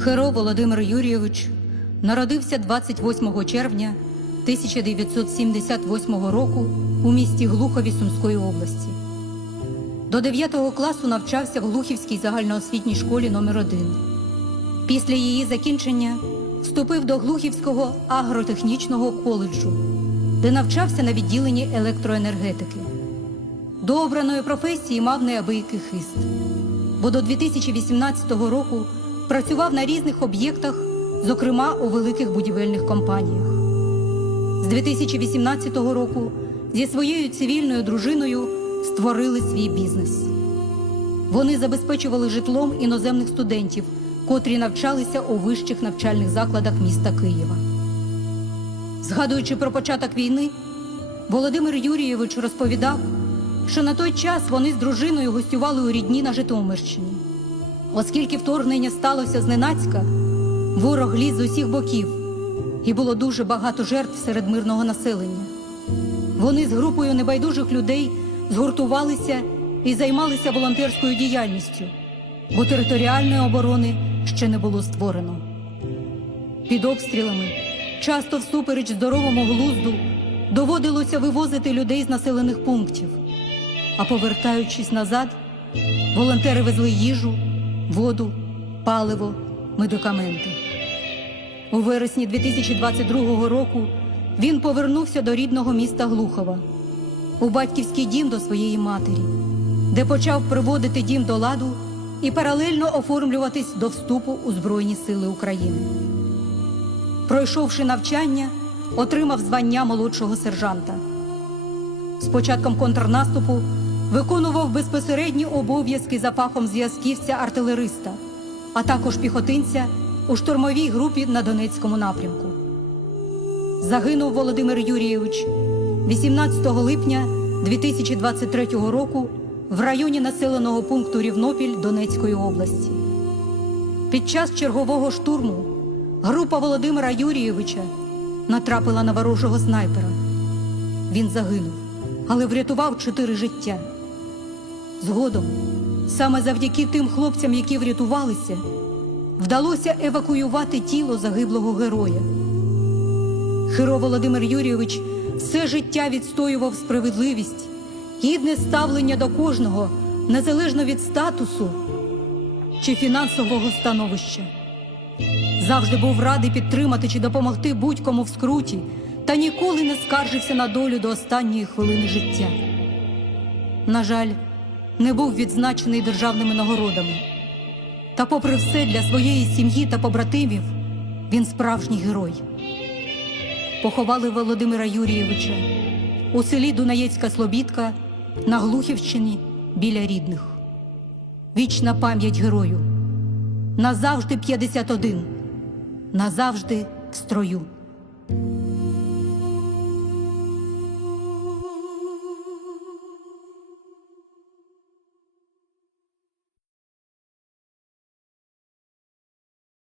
Херо Володимир Юрійович народився 28 червня 1978 року у місті Глухові Сумської області. До 9 класу навчався в Глухівській загальноосвітній школі номер 1 Після її закінчення вступив до Глухівського агротехнічного коледжу, де навчався на відділенні електроенергетики. До обраної професії мав неабиякий хист, бо до 2018 року працював на різних об'єктах, зокрема у великих будівельних компаніях. З 2018 року зі своєю цивільною дружиною створили свій бізнес. Вони забезпечували житлом іноземних студентів, котрі навчалися у вищих навчальних закладах міста Києва. Згадуючи про початок війни, Володимир Юрійович розповідав, що на той час вони з дружиною гостювали у рідні на Житомирщині. Оскільки вторгнення сталося зненацька, ворог ліз з усіх боків, і було дуже багато жертв серед мирного населення. Вони з групою небайдужих людей згуртувалися і займалися волонтерською діяльністю, бо територіальної оборони ще не було створено. Під обстрілами, часто всупереч здоровому глузду, доводилося вивозити людей з населених пунктів. А повертаючись назад, волонтери везли їжу, воду, паливо, медикаменти. У вересні 2022 року він повернувся до рідного міста Глухова, у батьківський дім до своєї матері, де почав приводити дім до ладу і паралельно оформлюватись до вступу у Збройні Сили України. Пройшовши навчання, отримав звання молодшого сержанта. З початком контрнаступу виконував безпосередні обов'язки за фахом зв'язківця-артилериста, а також піхотинця у штурмовій групі на Донецькому напрямку. Загинув Володимир Юрійович 18 липня 2023 року в районі населеного пункту Рівнопіль Донецької області. Під час чергового штурму група Володимира Юрійовича натрапила на ворожого снайпера. Він загинув, але врятував чотири життя. Згодом, саме завдяки тим хлопцям, які врятувалися, вдалося евакуювати тіло загиблого героя. Хиро Володимир Юрійович все життя відстоював справедливість, гідне ставлення до кожного, незалежно від статусу чи фінансового становища. Завжди був радий підтримати чи допомогти будь-кому в скруті, та ніколи не скаржився на долю до останньої хвилини життя. На жаль, не був відзначений державними нагородами. Та, попри все, для своєї сім'ї та побратимів він справжній герой. Поховали Володимира Юрійовича у селі Дунаєцька Слобідка на Глухівщині біля рідних. Вічна пам'ять герою. Назавжди 51. Назавжди в строю.